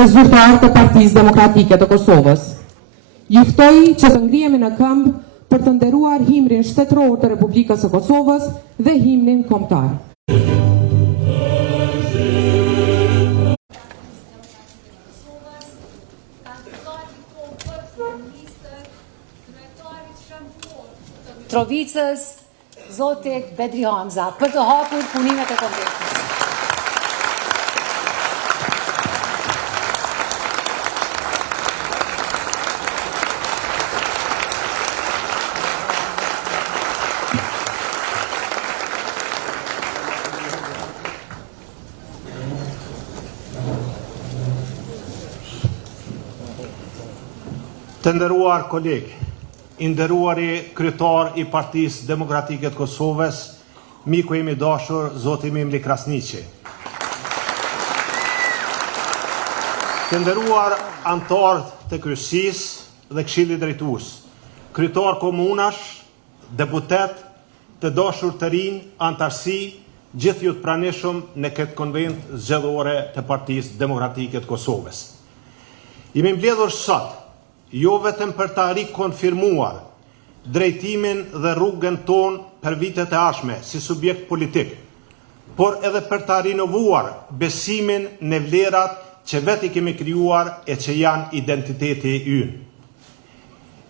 dhe zyrtar të Partisë Demokratike të Kosovës. Ju ftoj që të ngrihemi në këmbë për të nderuar himnin shtetëror të Republikës së Kosovës dhe himnin kombëtar. Trovicës, Zoti Bedri Hamza, për të hapur punimet e kongresiit. Të nderuar kolegë, i nderuari kryetar i Partisë Demokratike të Kosovës, miku im i dashur, zoti Mimli Krasniqi. Të nderuar anëtar të kryesisë dhe Këshillit Drejtues, kryetar komunash, deputet, të dashur të rinj, antarësi, gjithë ju të pranishëm në këtë konvent zgjedhore të Partisë Demokratike të Kosovës. Jemi mbledhur sot jo vetëm për ta rikonfirmuar drejtimin dhe rrugën tonë për vitet e ardhshme si subjekt politik, por edhe për ta rinovuar besimin në vlerat që vetë i kemi krijuar e që janë identiteti ynë.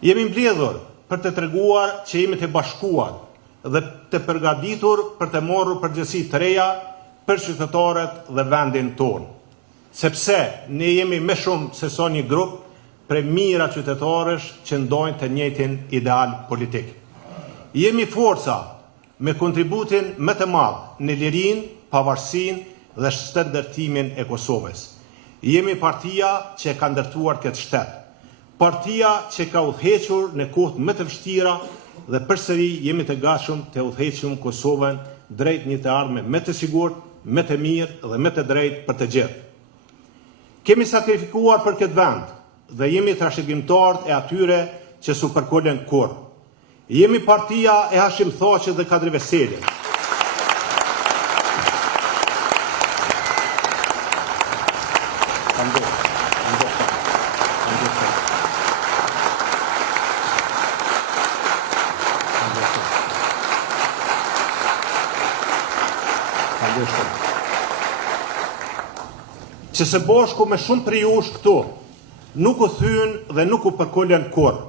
Jemi mbledhur për të treguar që jemi të bashkuar dhe të përgatitur për të marrur përgjegjësi të reja për qytetarët dhe vendin tonë, sepse ne jemi më shumë se sa një grup për mira qytetarësh që ndojnë të njëjtin ideal politik. Jemi forca me kontributin më të madh në lirinë, pavarësinë dhe shtetërtimin e Kosovës. Jemi partia që ka ndërtuar këtë shtet. Partia që ka udhëhequr në kohët më të vështira dhe përsëri jemi të gatshëm të udhëheqim Kosovën drejt një të ardhme më të sigurt, më të mirë dhe më të drejtë për të gjithë. Kemi sakrifikuar për këtë vend dhe jemi trashëgimtarët e atyre që su përkollen kurrë. Jemi partia e Hashim Thaqit dhe Kadri Veselit. Që së bashku me shumë prej jush këtu, nuk u thyen dhe nuk u përkollen kurrë.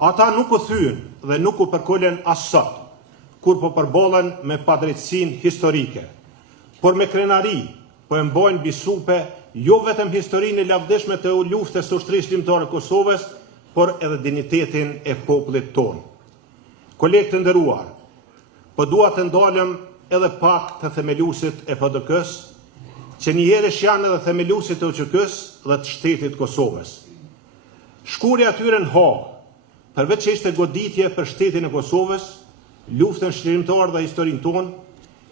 Ata nuk u thyen dhe nuk u përkollen as sot, kur po përbollen me padrejtësinë historike, por me krenari po e mbojnë bisupe jo vetëm historinë e lavdishme të luftës së ushtrisë ligjore të Kosovës, por edhe dinjitetin e popullit tonë. Kolegë të nderuar, po dua të ndalem edhe pak të themeluesit e PDK-s, që njëherësh janë edhe themeluesit të UÇK-s dhe të shtetit Kosovës. Shkurja atyre në Hagë, përveç që ishte goditje për shtetin e Kosovës, luftën shlirimtar dhe historinë tonë,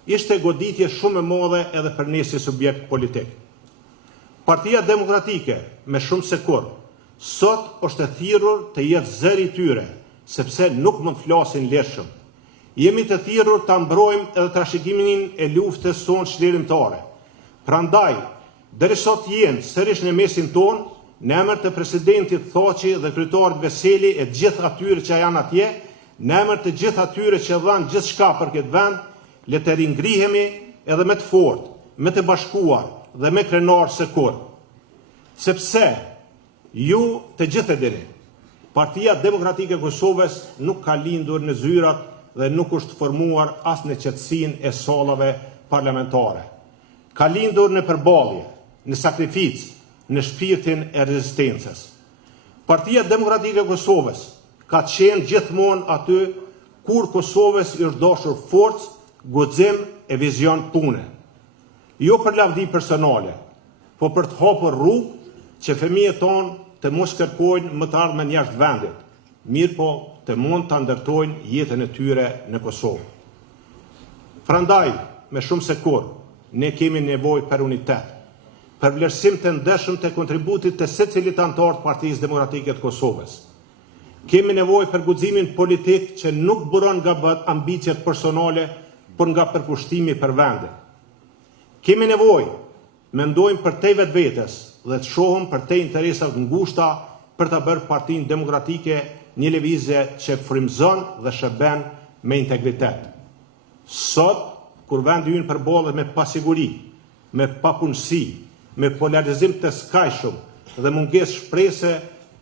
ishte goditje shumë e madhe edhe për ne si subjekt politik. Partia Demokratike, me shumë se kurrë, sot është e thirrur të jetë zëri i tyre, sepse nuk mund flasin lehshëm. Jemi të thirrur ta mbrojmë edhe trashëgimimin e luftës sonë shlirimtare. Prandaj, deri sot jenë sërish në mesin tonë, në emër të presidentit Thaqi dhe kryetarit Veseli e gjithë atyre që janë atje, në emër të gjithë atyre që dhanë gjithçka për këtë vend, le të ringrihemi edhe me të fortë, me të bashkuar dhe me krenar se kurrë. Sepse ju të gjithë e dini, Partia Demokratike e Kosovës nuk ka lindur në zyrat dhe nuk është formuar as në qetësinë e sallave parlamentare. Ka lindur në përballje, në sakrificë, në shpirtin e rezistencës. Partia Demokratike e Kosovës ka qenë gjithmonë aty kur Kosovës i është dashur forcë, guxim e vizion pune. Jo për lavdi personale, po për të hapur rrugë që fëmijët tonë të mos kërkojnë më të ardhmen jashtë vendit, mirë po të mund të ndërtojnë jetën e tyre në Kosovë. Prandaj, me shumë se kurrë, ne kemi nevojë për unitet, për vlerësim të ndershëm të kontributit të secilit antar të Partisë Demokratike të Kosovës. Kemi nevojë për guximin politik që nuk buron nga ambicjet personale, por nga përkushtimi për vendin. Kemi nevojë, mendojmë për te vetvetes, dhe të shohëm për te interesat ngushta për të bërë Partinë Demokratike një lëvizje që frymëzon dhe shërben me integritet. Sot, kur vendi ynë përballet me pasiguri, me papunësi, me polarizim të skajshëm dhe mungesë shprese,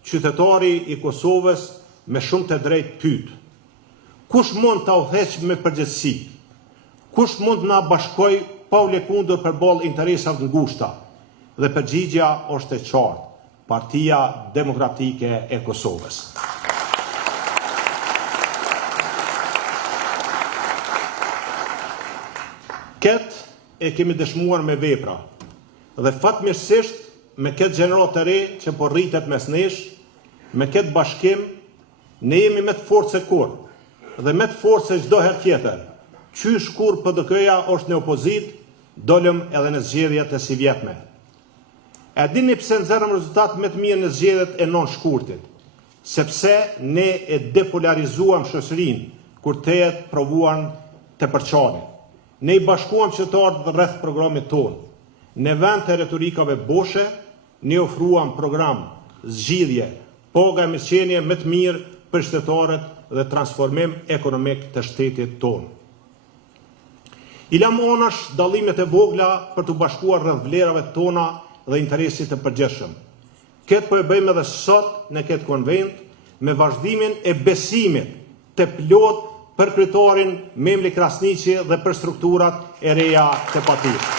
qytetari i Kosovës me shumë të drejtë pyet: kush mund ta udhëheq me përgjegjësi? Kush mund na bashkoj pa u lëkundur përballë interesave të ngushta? Dhe përgjigjja është e qartë: Partia Demokratike e Kosovës. Këtë e kemi dëshmuar me vepra, dhe fatmirësisht me këtë gjenerat të re që po rritet mes nesh, me këtë bashkim, ne jemi me të fortë se kur, dhe me të fortë se çdo herë tjetër. Qysh kur PDK-ja është në opozit, dolëm edhe në zgjedhjet e si vjetme. E dini pse nxerrëm rezultat më të mirë në zgjedhjet e 9 shkurtit? Sepse ne e depolarizuam shoqërinë kur tejet provuan të përçanin. Ne i bashkuam qytetarët rreth programit tonë. Në vend të retorikave boshe, ne ofruam program, zgjidhje, paga e mirëqenie më të mirë për qytetarët dhe transformim ekonomik të shtetit tonë. I lam onash dallimet e vogla për të bashkuar rreth vlerave tona dhe interesit të përgjithshëm. Këtë po e bëjmë edhe sot në këtë konvent me vazhdimin e besimit të plot për kryetarin Memli Krasniqi dhe për strukturat e reja të partisë.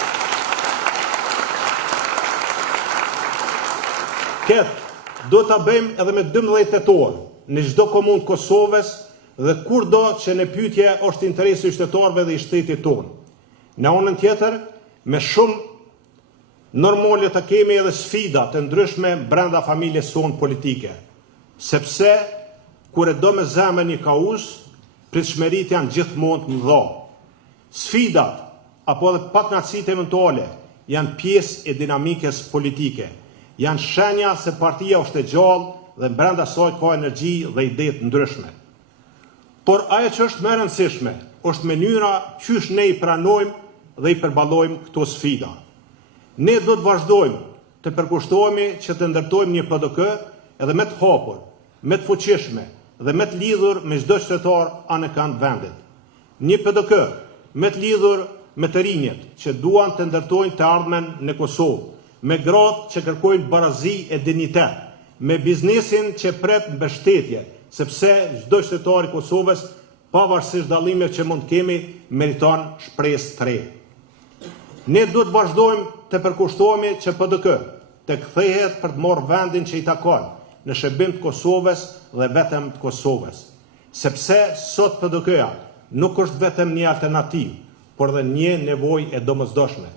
Këtë do të bëjmë edhe me 12 tetor në çdo komunë Kosovës dhe kurdo që në pyetje është interesi i qytetarëve dhe i shtetit tonë. Në anën tjetër, me shumë normale të kemi edhe sfida të ndryshme brenda familjes sonë politike, sepse kur e do me zemër një kauz, pritshmëritë janë gjithmonë të mëdha. Sfidat apo edhe patnaqësitë eventuale janë pjesë e dinamikës politike. Janë shenja se partia është e gjallë dhe brenda saj ka energji dhe ide të ndryshme. Por ajo që është më e rëndësishme është mënyra qysh ne i pranojmë dhe i përballojmë këto sfida. Ne do të vazhdojmë të përkushtohemi që të ndërtojmë një PDK edhe me të hapur, me të fuqishme dhe me të lidhur me çdo qytetar anë kanë vendit. Një PDK me të lidhur me të rinjet që duan të ndërtojnë të ardhmen në Kosovë, me gratë që kërkojnë barazi e dinjitet, me biznesin që pret mbështetje, sepse çdo qytetar i Kosovës, pavarësisht dallimeve që mund kemi, meriton shpresë të re. Ne duhet vazhdojmë të përkushtohemi që PDK të kthehet për të marrë vendin që i takon në shërbim të Kosovës dhe vetëm të Kosovës. Sepse sot PDK-ja nuk është vetëm një alternativë, por dhe një nevojë e domosdoshme.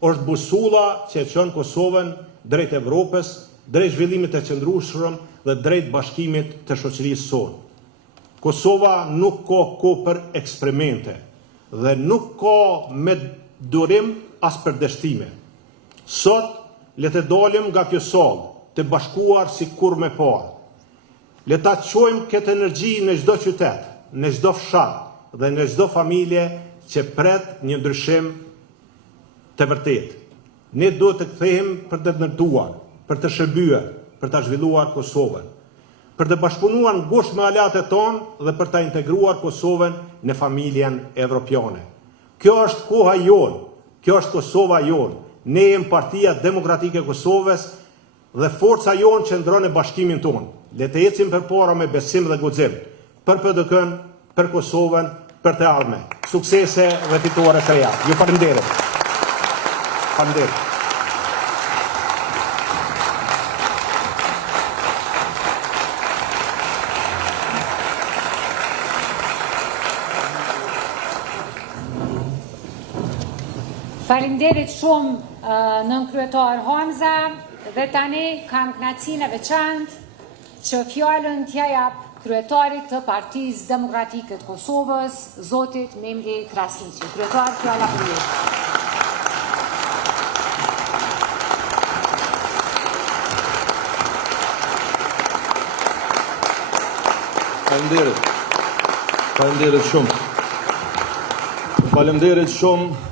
Është busulla që e çon Kosovën drejt Evropës, drejt zhvillimit të qëndrueshëm dhe drejt bashkimit të shoqërisë sonë. Kosova nuk ka kohë për eksperimente dhe nuk ka me durim as për dështime. Sot le të dalim nga kjo sallë të bashkuar si kur me parë. Le ta çojmë këtë energji në çdo qytet, në çdo fshat dhe në çdo familje që pret një ndryshim të vërtet. Ne duhet të kthehemi për të ndërtuar, për të shërbyer, për të zhvilluar Kosovën, për të bashkëpunuar ngushtë me aleatet tonë dhe për të integruar Kosovën në familjen evropiane. Kjo është koha jonë, kjo është Kosova jonë. Ne jemi Partia Demokratike e Kosovës dhe forca jonë që ndron në bashkimin tonë. Le të ecim përpara me besim dhe guxim për PDK-n, për Kosovën, për të ardhmen. Suksese dhe fitore të reja. Ju faleminderit. Faleminderit. Faleminderit shumë nën kryetar Hamza dhe tani kam kënaqësinë e veçantë që fjalën t'ja jap kryetarit të Partisë Demokratike të Kosovës, zotit Memli Krasniqi. Kryetar, fjala për ju. Faleminderit. Faleminderit shumë. Faleminderit shumë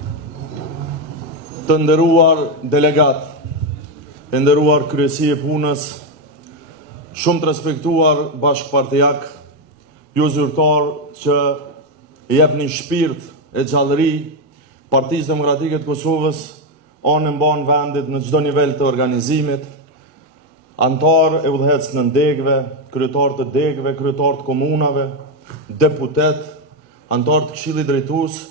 të nderuar delegat. e nderuar kryesi e punës, shumë të respektuar bashkëpartijak, ju zyrtar që jep një shpirt e gjallëri Partisë Demokratike të Kosovës, anë mban vendit në çdo nivel të organizimit, antar e udhëhec në degëve, kryetar të degëve, kryetar të komunave, deputet, antar të Këshillit Drejtues,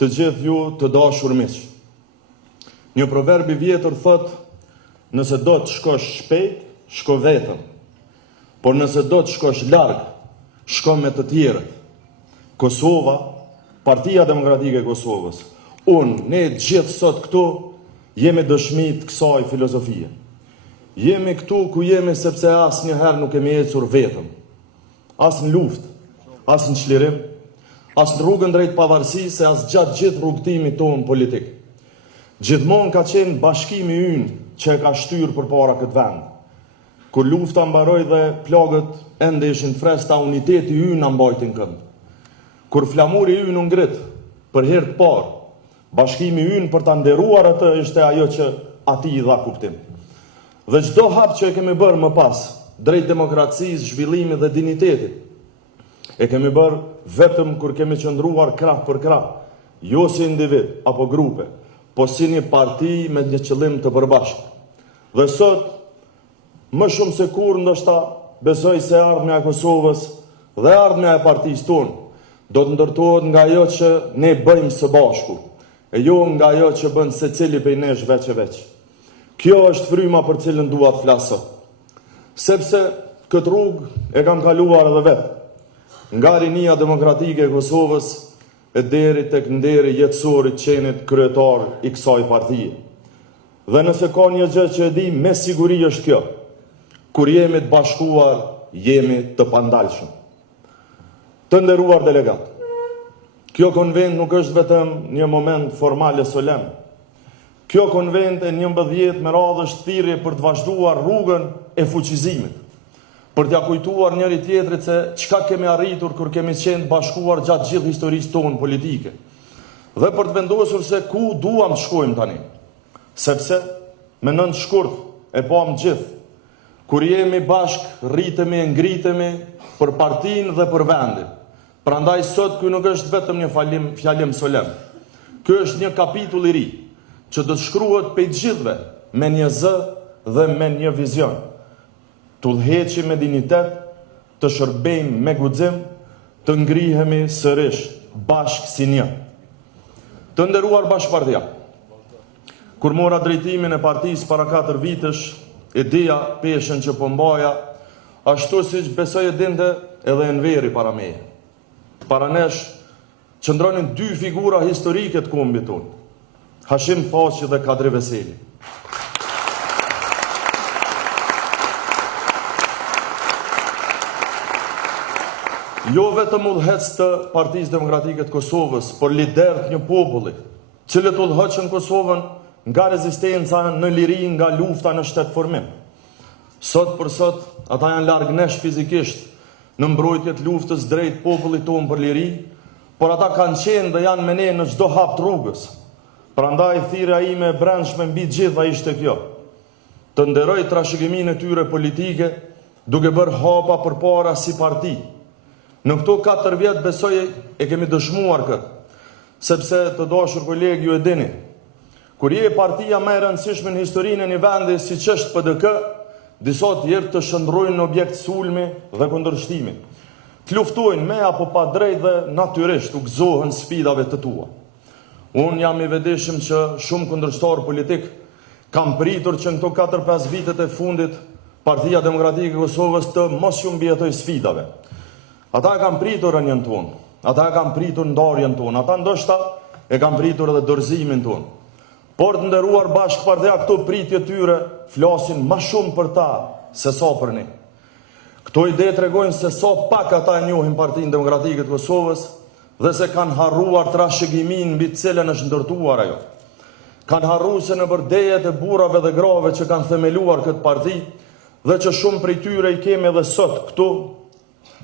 të gjithë ju të dashur miq. Një proverb i vjetër thot: nëse do të shkosh shpejt, shko vetëm. Por nëse do të shkosh larg, shko me të tjerët. Kosova, Partia Demokratike e Kosovës, ne gjithë sot këtu jemi dëshmi të kësaj filozofie. Jemi këtu ku jemi sepse asnjëherë nuk kemi ecur vetëm. As në luftë, as në çlirim, as në rrugën drejt pavarësisë, as gjatë gjithë rrugtimit tonë politik. Gjithmonë ka qenë bashkimi ynë që e ka shtyrë përpara këtë vend. Kur lufta mbaroi dhe plagët ende ishin fresta, uniteti ynë na mbajti në këmbë. Kur flamuri ynë u ngrit për herë të parë, bashkimi ynë për ta nderuar atë ishte ajo që atij i dha kuptim. Dhe çdo hap që e kemi bërë më pas drejt demokracisë, zhvillimit dhe dinitetit, e kemi bërë vetëm kur kemi qëndruar krah për krah, jo si individ apo grupe, po si një parti me një qëllim të përbashkët. Dhe sot, më shumë se kur ndoshta besoj se ardhmja e Kosovës dhe ardhmja e partisë tonë do të ndërtohet nga ajo që ne bëjmë së bashku, e jo nga ajo që bën secili prej nesh veç e veç. Kjo është fryma për cilën dua të flas sot. Sepse këtë rrugë e kam kaluar edhe vetë, nga rinia demokratike e Kosovës e deri tek nderi jetësor i qenit kryetar i kësaj partie. Dhe nëse ka një gjë që e di me siguri është kjo: kur jemi të bashkuar, jemi të pandalshëm. Të nderuar delegat, kjo konvent nuk është vetëm një moment formal e solem. Kjo konvent e 11 me radhë është thirrje për të vazhduar rrugën e fuqizimit, për t'ja kujtuar njëri tjetrit se çka kemi arritur kur kemi qenë bashkuar gjatë gjithë historisë tonë politike, dhe për të vendosur se ku duam të shkojmë tani, sepse me 9 shkurt e pam gjithë, kur jemi bashk rritemi e ngritemi për partinë dhe për vendin. Prandaj sot ky nuk është vetëm një fjalim solem. Ky është një kapitull i ri që do të shkruhet pej gjithëve me një zë dhe me një vizion. Të udhëheqim me dinitet, të shërbejmë me guxim, të ngrihemi sërish bashk si një. Të nderuar bashkëpartia, kur mora drejtimin e partisë para 4 vitësh, e dija peshën që po mbaja, ashtu siç besoj e dinte edhe Enveri para meje. Para nesh qëndronin 2 figura historike të kombit tonë, Hashim Thaçi dhe Kadri Veseli. Jo vetëm udhëhec të Partisë Demokratike të Kosovës, por lider të një populli, cilët udhëheqën Kosovën nga rezistenca në liri, nga lufta në shtetëformim. Sot për sot, ata janë larg nesh fizikisht në mbrojtjet luftës drejt popullit tonë për liri, por ata kanë qenë dhe janë me ne në çdo hap të rrugës. Prandaj thirrja ime e brendshme mbi të gjitha ishte kjo: të nderoj trashëgiminë e tyre politike, duke bërë hapa përpara si parti. Në këto 4 vjet besoj e kemi dëshmuar këtë, sepse të dashur kolegë ju e dini, kur je partia më e rëndësishme në historinë e një vendi siç është PDK, disa tjerë të shndrojnë në objekt sulmi dhe kundërshtimi. Të luftojnë me apo pa drejt dhe natyrisht u gëzohen sfidave të tua. Unë jam i vetëdijshëm që shumë kundërshtar politik kam pritur që në këto 4-5 vitet e fundit Partia Demokratike e Kosovës të mos ju mbijetoj sfidave. Ata e kanë pritur rënien tonë, ata e kanë pritur ndarjen tonë, ata ndoshta e kanë pritur edhe dorëzimin tonë. Por të nderuar bashkëpartia, këto pritje tyre flasin më shumë për ta se sa për ne. Këto ide tregojnë se sa pak ata e njohin Partinë Demokratike të Kosovës dhe se kanë harruar trashëgimin mbi të cilën është ndërtuar ajo. Kanë harruar se në përdejet e burrave dhe grave që kanë themeluar këtë parti dhe që shumë prej tyre i kemi edhe sot këtu,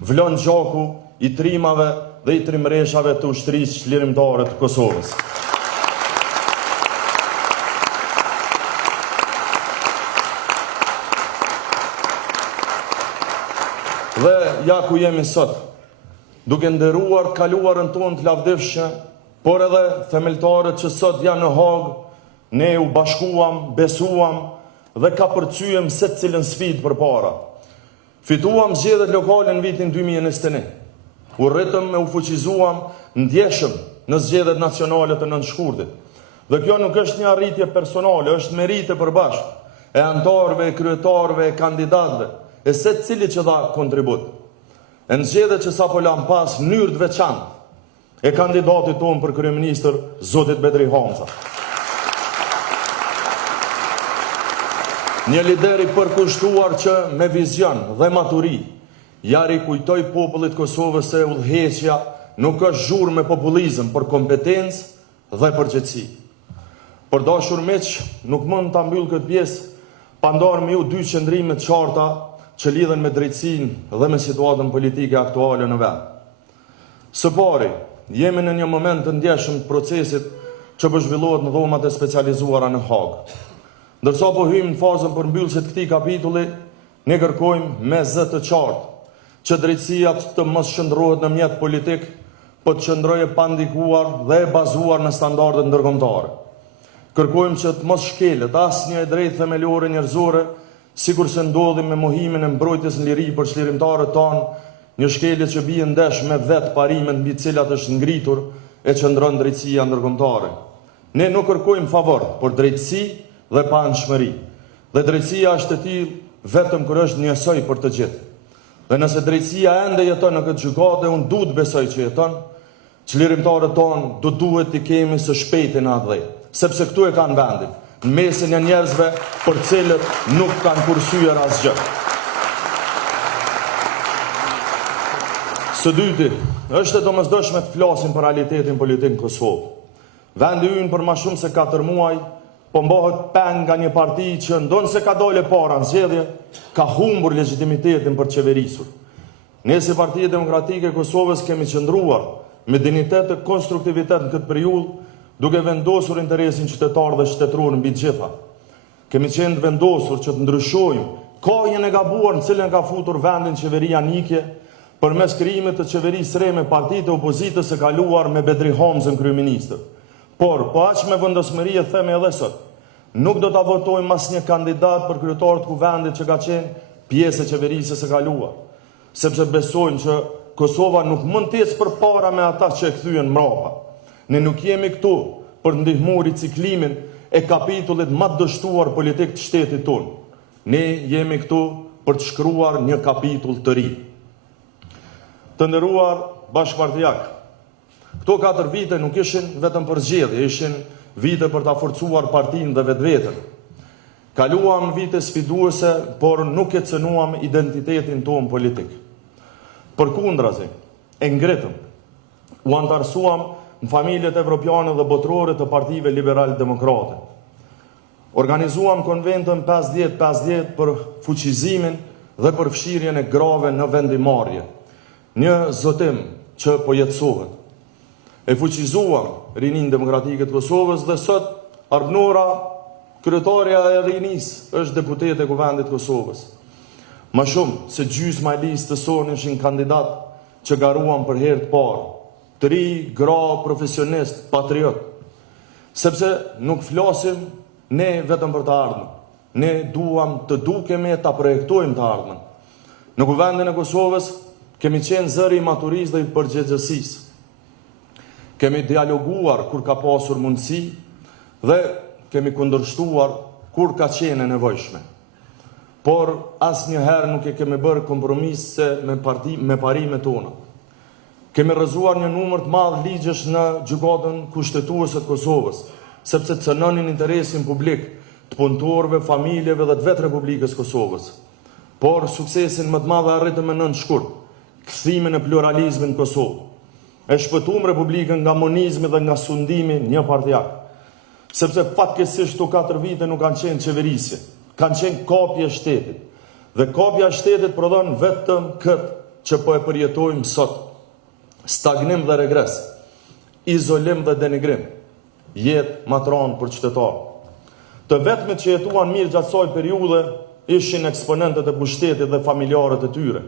vlon gjaku i trimave dhe i trimreshave të ushtrisë çlirimtare të Kosovës. Dhe ja ku jemi sot, duke nderuar kaluarën tonë të lavdishme, por edhe themeltarët që sot janë në Hagë, ne u bashkuam, besuam dhe ka përcyem se cilën sfidë përpara. Fituam zgjedhjet lokale në vitin 2021. U rritëm e u fuqizuam ndjeshëm në zgjedhjet nacionale të nënshkurtit. Dhe kjo nuk është një arritje personale, është merite përbashkë e antarëve, e kryetarëve, e kandidatëve, e se cili që dha kontribut. E në zgjedhjet që sapo lam pas mënyrë të veçantë e kandidatit tonë për kryeministër, Zotit Bedri Hamza. Një lider i përkushtuar që me vizion dhe maturi jari kujtoj popullit Kosovës se udhëheqja nuk është zhurmë me populizëm, për kompetencë dhe përgjegjësi. Por dashur miq, nuk mund ta mbyll këtë pjesë pa ndarë me ju dy qëndrime të qarta që lidhen me drejtsinë dhe me situatën politike aktuale në vend. Së pari, jemi në një moment të ndjeshëm të procesit që po zhvillohet në dhomat e specializuara në Hagë. Ndërsa po hyjmë në fazën për mbyllje të këtij kapitulli, ne kërkojmë me zë të qartë që drejtësia të mos shndrohet në mjet politik, po të qëndrojë pa ndikuar dhe e bazuar në standardet ndërkombëtare. Kërkojmë që të mos shkelet asnjë e drejtë themelore njerëzore, sikur se ndodhi me mohimin e mbrojtjes në liri për çlirimtarët tanë, një shkelje që bie ndesh me vetë parimet mbi të cilat është ngritur e qëndron drejtësia ndërkombëtare. Ne nuk kërkojmë favor, por drejtësi dhe pa anshmëri. Dhe drejtësia është e tillë vetëm kur është njësoj për të gjithë. Dhe nëse drejtësia ende jeton në këtë gjykatë, unë duhet besoj që jeton, çlirimtarët tonë do duhet t'i kemi së shpejti në atë drejtë, sepse këtu e kanë vendin, në mesin e njerëzve për cilët nuk kanë kursyer asgjë. Së dyti, është e domosdoshme të flasim për realitetin politik në Kosovë. Vendi ynë për më shumë se 4 muaj po mbohet peng nga një parti që ndonë se ka dole para në zgjedhje, ka humbur legitimitetin për të qeverisur. Ne si Partia Demokratike e Kosovës kemi qëndruar me dignitet dhe konstruktivitet në këtë periudhë, duke vendosur interesin qytetar dhe shtetëror mbi të gjitha. Kemi qenë vendosur që të ndryshojmë kohën e gabuar në cilën ka futur vendin qeveria nikje, përmes krijimit të qeverisë re me partitë e opozitës së kaluar me Bedri Hamzën kryeministër. Por, po aq me vendosmëri e themi edhe sot, nuk do ta votojmë asnjë kandidat për kryetar të kuvendit që ka qenë pjesë e qeverisë së kaluar, sepse besojmë që Kosova nuk mund të ecë përpara me ata që e kthyen mbrapa. Ne nuk jemi këtu për të ndihmuar riciklimin e kapitullit më të dështuar politik të shtetit tonë. Ne jemi këtu për të shkruar një kapitull të ri. Të nderuar bashkëpartijak, këto 4 vite nuk ishin vetëm për zgjedhje, ishin vite për ta forcuar partinë dhe vetveten. Kaluam vite sfiduese, por nuk e cënuam identitetin tonë politik. Përkundrazi, e ngritëm, u antarësuam në familjet evropiane dhe botërore të partive liberal-demokrate. Organizuam konventën 50-50 për fuqizimin dhe për fshirjen e grave në vendimarrje. Një zotim që po jetësohet. E fuqizuam Rininë Demokratike të Kosovës dhe sot Arbnora, kryetaria e Rinisë, është deputete e Kuvendit të Kosovës. Më shumë se gjysma e listës sonë ishin kandidat që garuan për herë të parë, të ri, gra, profesionist, patriot. Sepse nuk flasim ne vetëm për të ardhmen. Ne duam të dukemi e ta projektojmë të ardhmen. Në Kuvendin e Kosovës kemi qenë zëri i maturisë dhe i përgjegjësisë. Kemi dialoguar kur ka pasur mundësi dhe kemi kundërshtuar kur ka qenë e nevojshme. Por asnjëherë nuk e kemi bërë kompromise me parimet tona. Kemi rrëzuar një numër të madh ligjesh në gjykatën kushtetuese të Kosovës, sepse cënonin interesin publik të punëtorëve, familjeve dhe të vetë Republikës Kosovës. Por suksesin më të madh arritëm në 9 shkurt, kthimin e pluralizmit në Kosovë. E shpëtuam Republikën nga monizmi dhe nga sundimi një partijak. Sepse fatkeqësisht këto 4 vite nuk kanë qenë qeverisje, kanë qenë kopje e shtetit. Dhe kopja e shtetit prodhon vetëm këtë që po e përjetojmë sot. Stagnim dhe regres, izolim dhe denigrim, jetë matron për qytetarë. Të vetmet që jetuan mirë gjatë kësaj periudhe ishin eksponentët e pushtetit dhe familjarët e tyre.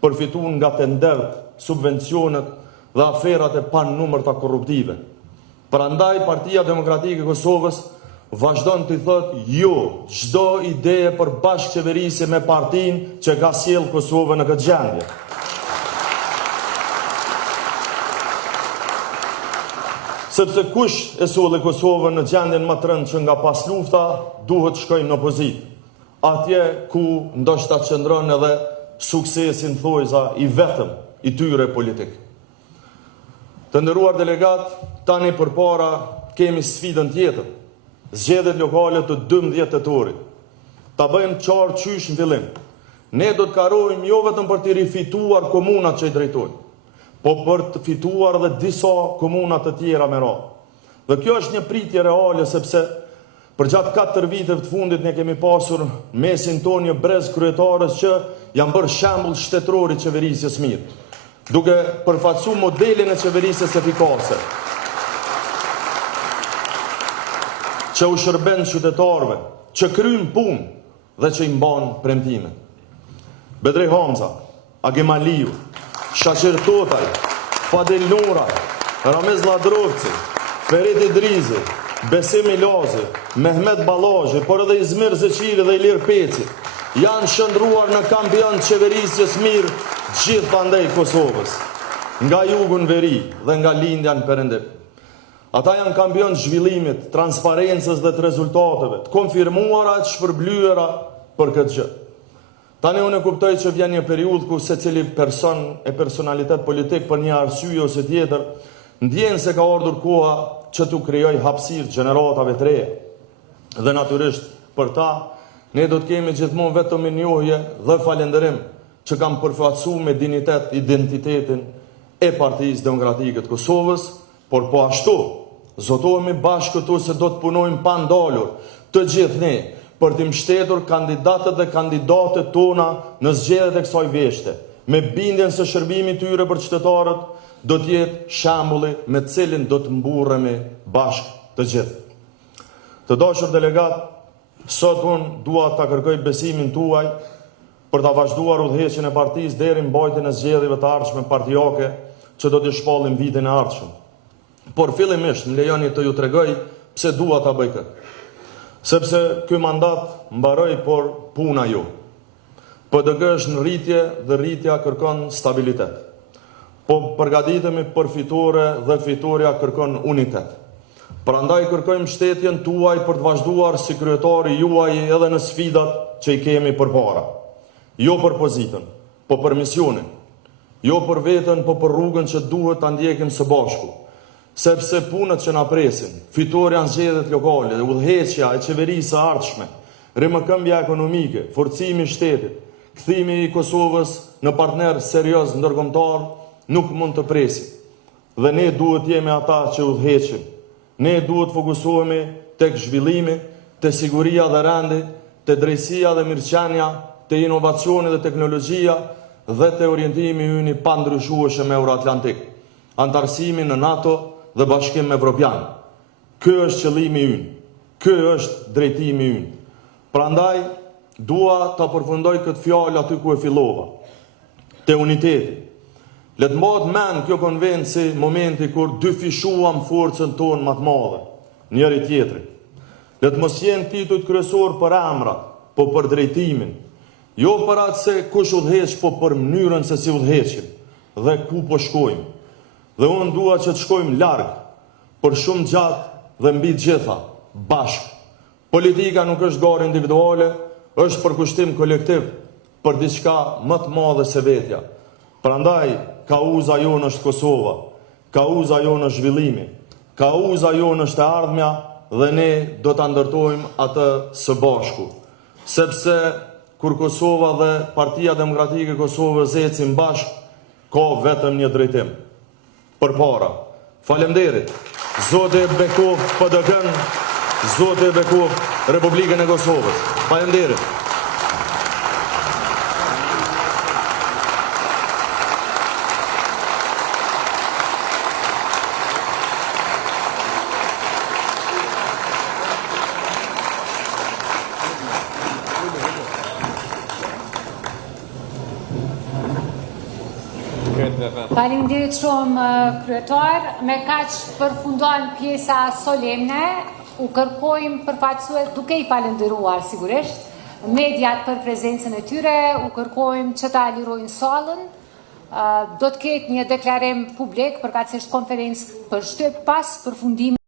përfituar nga tendert, subvencionet dhe aferat e panumërta korruptive. Prandaj Partia Demokratike e Kosovës vazhdon të thotë jo çdo ide për bashkëqeverisje me partinë që ka sjell Kosovën në këtë gjendje. Sepse kush e solli Kosovën në gjendjen më të rëndë që nga pas lufta duhet shkojnë në opozitë. Atje ku ndoshta qëndron edhe suksesin thojza i vetëm i tyre politik. Të nderuar delegat, tani përpara kemi sfidën tjetër. Zgjedhjet lokale të 12 tetorit. Ta bëjmë qartë qysh në fillim. Ne do të karojmë jo vetëm për të rifituar komunat që i drejtojmë, po për të fituar edhe disa komunat të tjera me radhë. Dhe kjo është një pritje reale sepse për gjatë 4 viteve të fundit ne kemi pasur mesin tonë një brez kryetarës që janë bërë shembull shtetëror i qeverisjes mirë, duke përfaqësuar modelin e qeverisjes efikase, që u shërben qytetarëve, që kryjnë punë dhe që i mban premtimet. Bedrej Hamza, Agim Aliu, Shaqir Totaj, Fadel Nura, Ramez Ladrovci, Ferit Idrizi, Besim Ilazi, Mehmet Ballazhi, por edhe Izmir Zeqiri dhe Ilir Peci, janë shëndruar në kampion të qeverisjes mirë gjithë pandej Kosovës, nga jugu në veri dhe nga lindja në perëndim. Ata janë kampion të zhvillimit, transparencës dhe të rezultateve, të konfirmuara, të shpërblyera për këtë gjë. Tani unë e kuptoj që vjen një periudhë ku secili person e personalitet politik për një arsye ose tjetër ndjen se ka ardhur koha që t'u krijoj hapësirë gjeneratave të reja. Dhe natyrisht për ta ne do të kemi gjithmonë vetëm mirënjohje dhe falënderim që kanë përfaqësuar me dinitet identitetin e Partisë Demokratike të Kosovës, por po ashtu zotohemi bashkë këtu se do të punojmë pa ndalur të gjithë ne për të mbështetur kandidatët dhe kandidatet tona në zgjedhjet e kësaj veshte, me bindjen se shërbimi i tyre për qytetarët do të jetë shembulli me të cilin do të mburremi bashkë të gjithë. Të dashur delegat, sot unë dua ta kërkoj besimin tuaj për ta vazhduar udhëheqjen e partisë deri në mbajtjen e zgjedhjeve të ardhshme partijake që do të shpallin vitin e ardhshëm. Por fillimisht më lejoni të ju tregoj pse dua ta bëj këtë. Sepse ky mandat mbaroi por puna ju. PDG është në rritje dhe rritja kërkon stabilitet. Po përgatitemi për fitore dhe fitoria kërkon unitet. Prandaj kërkojmë mbështetjen tuaj për të vazhduar si kryetari juaj edhe në sfidat që i kemi përpara. Jo për pozitën, po për misionin. Jo për veten, po për rrugën që duhet ta ndjekim së bashku. Sepse punët që na presin, fitoria në zgjedhjet lokale, udhëheqja e qeverisë së ardhshme, rimëkëmbja ekonomike, forcimi i shtetit, kthimi i Kosovës në partner serioz ndërkombëtar nuk mund të presin. Dhe ne duhet jemi ata që udhëheqim. Ne duhet fokusohemi tek zhvillimi, te siguria dhe rendi, te drejtësia dhe mirëqenia, te inovacioni dhe teknologjia dhe te orientimi ynë i pandryshueshëm euroatlantik, antarësimi në NATO dhe Bashkim Evropian. Ky është qëllimi ynë, ky është drejtimi ynë. Prandaj dua ta përfundoj këtë fjalë aty ku e fillova, te uniteti. Le të mbahet mend kjo konvenci momenti kur dyfishuam forcën tonë më të madhe, njëri tjetrin. Le të mos jenë titujt kryesor për emrat, po për drejtimin. Jo për atë se kush udhëheq, po për mënyrën se si udhëheqim dhe ku po shkojmë. Dhe unë dua që të shkojmë larg, për shumë gjatë dhe mbi të gjitha, bashkë. Politika nuk është garë individuale, është përkushtim kolektiv për diçka më të madhe se vetja. Prandaj, kauza jonë është Kosova, kauza jonë është zhvillimi, kauza jonë është e ardhmja dhe ne do ta ndërtojmë atë së bashku. Sepse kur Kosova dhe Partia Demokratike e Kosovës ecin bashkë, ka vetëm një drejtim. Përpara. Faleminderit. Zoti bekov PDK-n, Zoti bekov Republikën e Kosovës. Faleminderit. Faleminderit shumë kryetar. Me kaq përfundon pjesa solemne. U kërkojmë përfaqësues duke I falendëruar sigurisht mediat për prezencën e tyre, u kërkojmë që ta lirojnë sallën. Do të ketë një deklarim publik përkatësisht konferencë për shtyp pas përfundimit